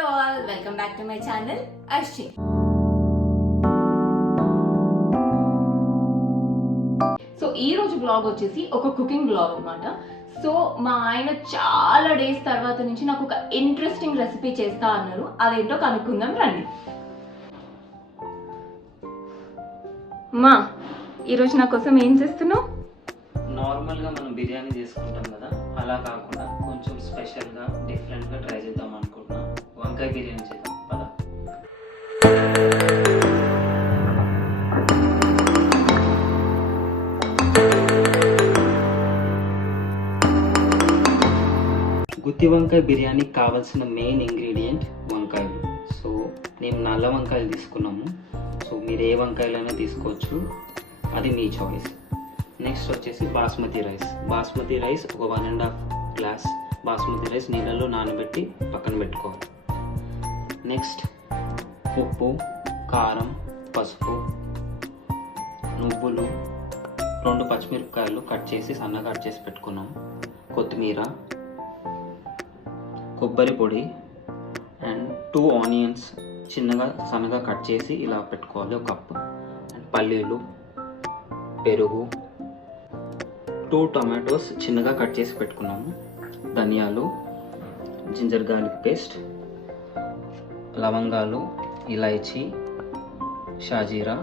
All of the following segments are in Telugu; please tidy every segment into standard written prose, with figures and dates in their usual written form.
Hello all, welcome back to my channel Arshi. So ఈ రోజు బ్లాగ్ వచ్చేసి ఒక కుకింగ్ బ్లాగ్ అన్నమాట. సో మా ఆయన చాలా డేస్ తర్వాత నుంచి నాకు ఒక ఇంట్రెస్టింగ్ రెసిపీ చేస్తా అన్నారు. అదేంటో కనుక్కుందాం రండి. మా ఈరోజు నా కోసం ఏం చేస్తున్నావు? నార్మల్గా మనం బిర్యానీ చేసుకుంటాం కదా, అలా కాకుండా కొంచెం స్పెషల్గా డిఫరెంట్గా ట్రై చేద్దాం అనుకుంటున్నా. వంకాయ బిర్యానీ చేద్దాం పద. గుత్తి వంకాయ బిర్యానీకి కావాల్సిన మెయిన్ ఇంగ్రీడియంట్ వంకాయలు. సో మేము నల్ల వంకాయలు తీసుకున్నాము. సో మీరు ఏ వంకాయలైనా తీసుకోవచ్చు, అది మీ చాయిస్. నెక్స్ట్ వచ్చేసి బాస్మతి రైస్ ఒక 1.5 గ్లాస్ బాస్మతి రైస్ నీళ్ళలో నానబెట్టి పక్కన పెట్టుకోవాలి. నెక్స్ట్ ఉప్పు, కారం, పసుపు, నువ్వులు, 2 పచ్చిమిరపకాయలు కట్ చేసి సన్నగా కట్ చేసి పెట్టుకున్నాం, కొత్తిమీర, కొబ్బరి పొడి అండ్ 2 ఆనియన్స్ చిన్నగా సన్నగా కట్ చేసి ఇలా పెట్టుకోవాలి, 1 కప్పు. అండ్ పల్లీలు, పెరుగు, 2 టొమాటోస్ చిన్నగా కట్ చేసి పెట్టుకున్నాము, ధనియాలు, జింజర్ గార్లిక్ పేస్ట్, లవంగాలు, ఇలాయచీ, షాజీరా,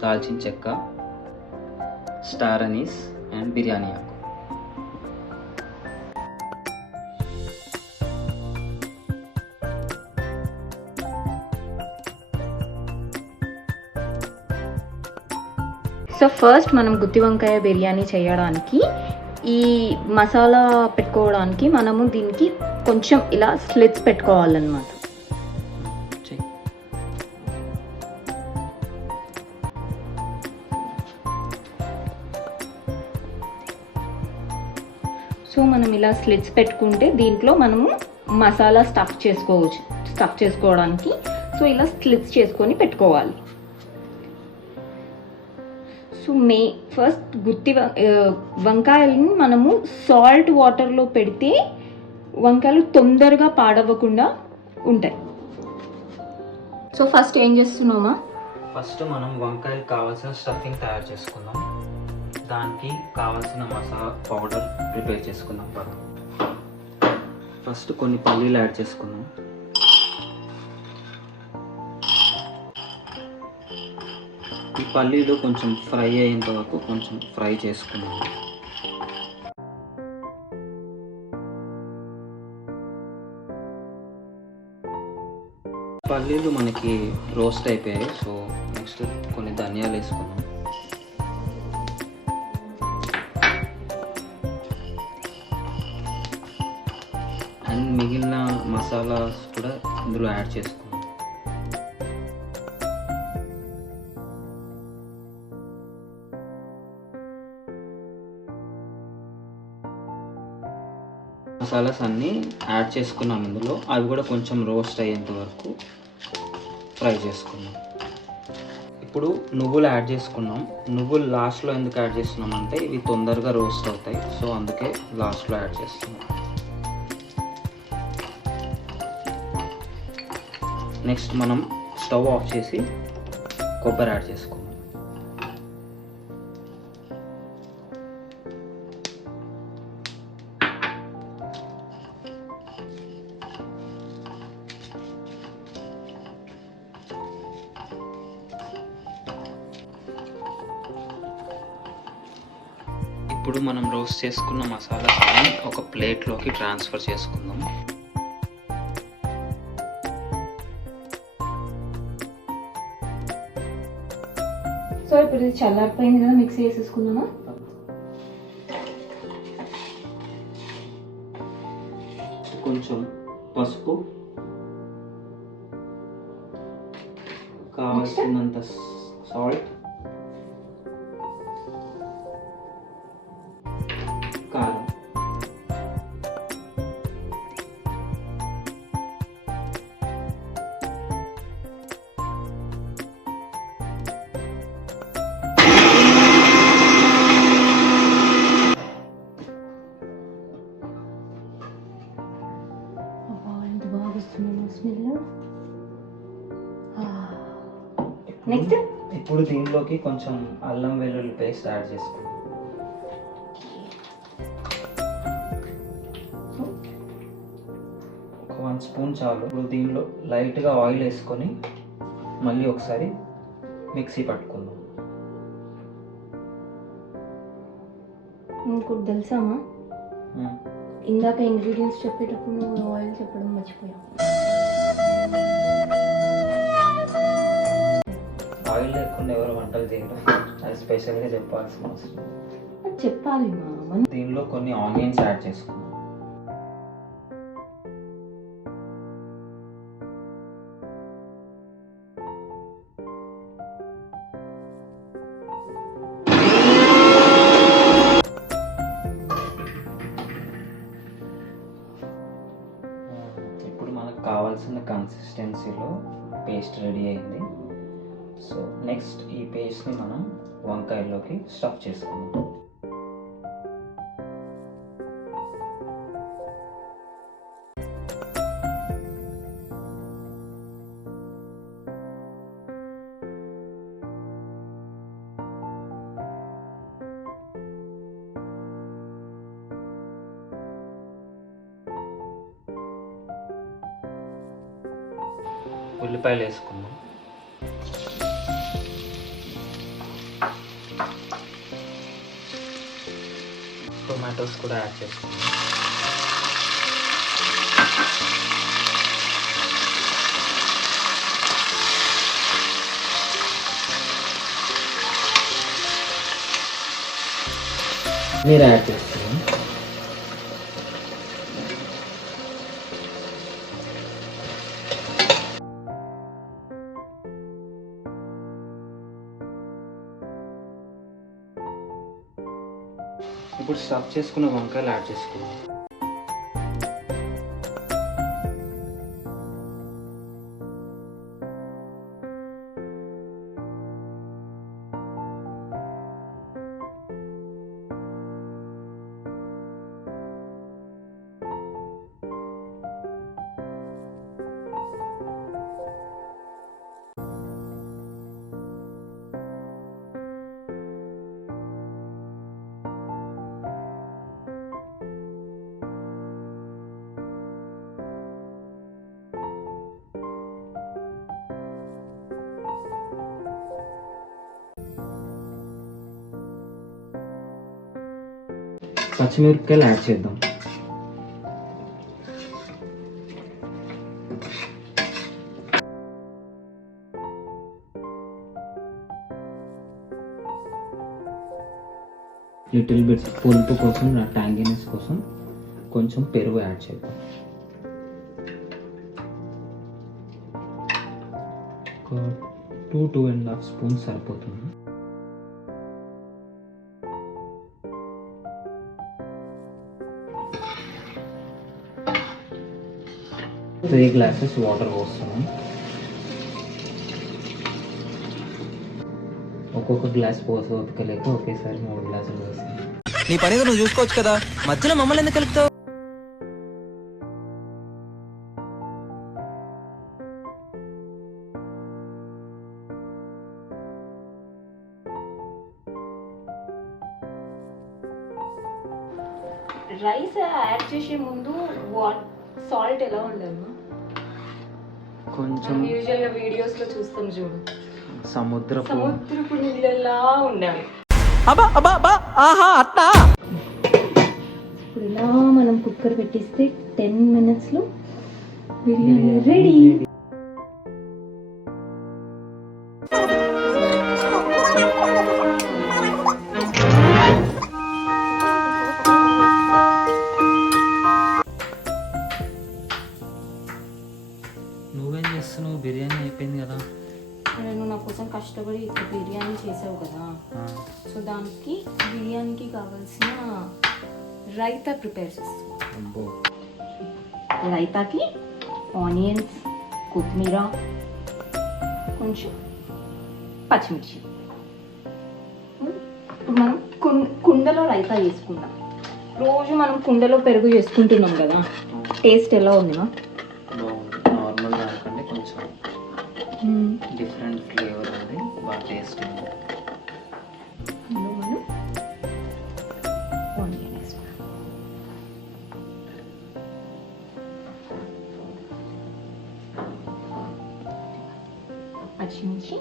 దాల్చిన చెక్క, స్టార్ అనీస్ అండ్ బిర్యానీ ఆకు. సో ఫస్ట్ మనం గుత్తి వంకాయ బిర్యానీ చేయడానికి ఈ మసాలా పెట్టుకోవడానికి మనము దీనికి కొంచెం ఇలా స్లిట్స్ పెట్టుకోవాలన్నమాట. సో మనం ఇలా స్లిట్స్ పెట్టుకుంటే దీంట్లో మనము మసాలా స్టఫ్ చేసుకోవడానికి సో ఇలా స్లిట్స్ చేసుకొని పెట్టుకోవాలి. సో ఫస్ట్ గుత్తి వంకాయలను మనము సాల్ట్ వాటర్లో పెడితే వంకాయలు తొందరగా పాడవకుండా ఉంటాయి. సో ఫస్ట్ ఏం చేస్తున్నామా? ఫస్ట్ మనం వంకాయలకు కావాల్సిన స్టఫింగ్ తయారు చేసుకుందాం. దానికి కావాల్సిన మసాలా పౌడర్ ప్రిపేర్ చేసుకుందాం. ఫస్ట్ కొన్ని పల్లీలు యాడ్ చేసుకుందాం. ఈ పల్లీలు కొంచెం ఫ్రై అయ్యేంత వరకు కొంచెం ఫ్రై చేసుకున్నాం. పల్లీలు మనకి రోస్ట్ అయిపోయాయి. సో నెక్స్ట్ కొన్ని ధనియాలు వేసుకున్నాం. అండ్ మిగిలిన మసాలాస్ కూడా ఇందులో యాడ్ చేసుకున్నాం. మసాలాస్ అన్నీ యాడ్ చేసుకున్నాం ఇందులో. అవి కూడా కొంచెం రోస్ట్ అయ్యేంత వరకు ఫ్రై చేసుకున్నాం. ఇప్పుడు నువ్వులు యాడ్ చేసుకున్నాం. నువ్వులు లాస్ట్లో ఎందుకు యాడ్ చేస్తున్నాం అంటే ఇవి తొందరగా రోస్ట్ అవుతాయి, సో అందుకే లాస్ట్లో యాడ్ చేస్తున్నాం. నెక్స్ట్ మనం స్టవ్ ఆఫ్ చేసి కొబ్బరి యాడ్ చేసుకున్నాం. ఇప్పుడు మనం రోస్ట్ చేసుకున్న మసాలాని ఒక ప్లేట్లోకి ట్రాన్స్ఫర్ చేసుకుందాం. సో ఇప్పుడు ఇది చల్లారిపోయింది కదా, మిక్సీ వేసేసుకుందామా? కొంచెం పసుపు, కావాల్సినంత సాల్ట్, కారం, స్మెల్. నెక్స్ట్ ఇప్పుడు దీనిలోకి కొంచెం అల్లం వెల్లుల్లి పేస్ట్ యాడ్ చేసుకోండి. ఒక 1 స్పూన్ చాలు. ఇప్పుడు దీనిలో లైట్గా ఆయిల్ వేసుకొని మళ్ళీ ఒకసారి మిక్సీ పట్టుకుందాం. ఇంకోటి తెలుసామా, ఇందాక ఇంగ్రీడియంట్స్ చెప్పేటప్పుడు నువ్వు ఆయిల్ చెప్పడం మర్చిపోయావు. ఆయిల్ లేకుండా ఎవరు వంటలు చేయరు, అది స్పెషల్గా చెప్పాల్సిన అవసరం. అది చెప్పాలి మా. దీనిలో కొన్ని ఆనియన్స్ యాడ్ చేసుకుందాం. ఇప్పుడు మనకు కావాల్సిన కన్సిస్టెన్సీలో పేస్ట్ రెడీ అయింది. సో నెక్స్ట్ ఈ పేస్ట్ని మనం వంకాయల్లోకి స్టఫ్ చేసుకుందాం. ఉల్లిపాయలు వేసుకుందాం. టొమాటోస్ కూడా యాడ్ చేసుకుందాం. మీరు యాడ్ చేసుకుందాం. ఇప్పుడు స్టఫ్ చేసుకున్న వంకాయలు యాడ్ చేసుకుందాం. పచ్చిమిరపకాయలు యాడ్ చేద్దాం. లిటిల్ బిట్ పులుపు కోసం, ట్యాంగినెస్ కోసం కొంచెం పెరుగు యాడ్ చేద్దాం. ఒక 2.5 స్పూన్స్ సరిపోతుంది. 3 గ్లాసెస్ వాటర్ పోస్తున్నాం. ఒక్కొక్క గ్లాస్ పోసి ఓపికలేక ఒకేసారి 3 గ్లాసులు పోస్తాం. నీ పని నువ్వు చూసుకోవచ్చు కదా, మధ్యలో మమ్మల్ని ఎందుకు కలుపుతావు? రైస్ యాడ్ చేసే ముందు సాల్ట్ ఎలా ఉండదు? కొంచెం యూజువల్ గా వీడియోస్ లో చూస్తాం చూడు, సముద్రపు నీళ్ళలా ఉండాలి. ఇప్పుడు ఇలా మనం కుక్కర్ పెట్టిస్తే 10 minutes లో బిర్యానీ రెడీ. నువ్వేం చేస్తున్నావు? బిర్యానీ అయిపోయింది కదా. నువ్వు నా కోసం కష్టపడి ఇక్కడ బిర్యానీ చేసావు కదా, సో దానికి బిర్యానీకి కావాల్సిన రైతా ప్రిపేర్ చేస్తాను. రైతాకి ఆనియన్స్, కొత్తిమీర, కొంచెం పచ్చిమిర్చి. ఇప్పుడు మనం కుండలో రైతా చేసుకుందాం. రోజు మనం కుండలో పెరుగు చేసుకుంటున్నాం కదా, టేస్ట్ ఎలా ఉందినా? నార్మల్ డిఫరెంట్ ఫ్లేవర్ ఉంది, బాగా టేస్ట్ ఉంది. అందులో మనం ఆనియన్ వేసుకున్నాం. పచ్చిమిర్చి,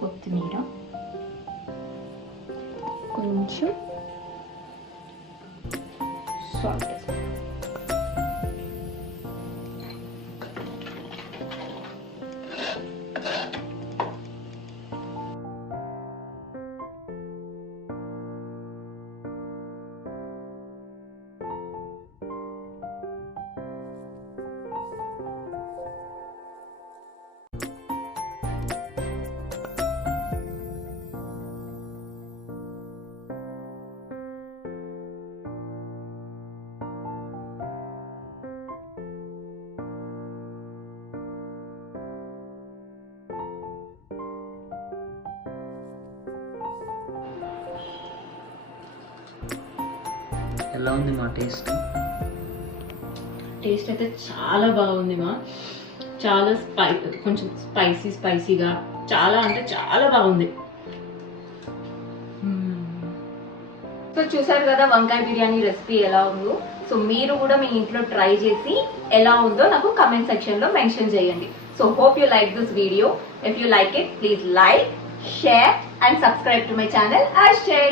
కొత్తిమీర, కొంచెం సాల్ట్ వేసుకున్నాం. ఎలా ఉంది మా టేస్ట్? టేస్ట్ అయితే చాలా బాగుంది మా, చాలా కొంచెం స్పైసీగా, చాలా అంటే చాలా బాగుంది. సో చూసారు కదా వంకాయ బిర్యానీ రెసిపీ ఎలా ఉందో. సో మీరు కూడా మీ ఇంట్లో ట్రై చేసి ఎలా ఉందో నాకు కమెంట్ సెక్షన్ లో మెన్షన్ చేయండి. So hope you like this video. If you like it, please like, share and subscribe to my channel as Jay.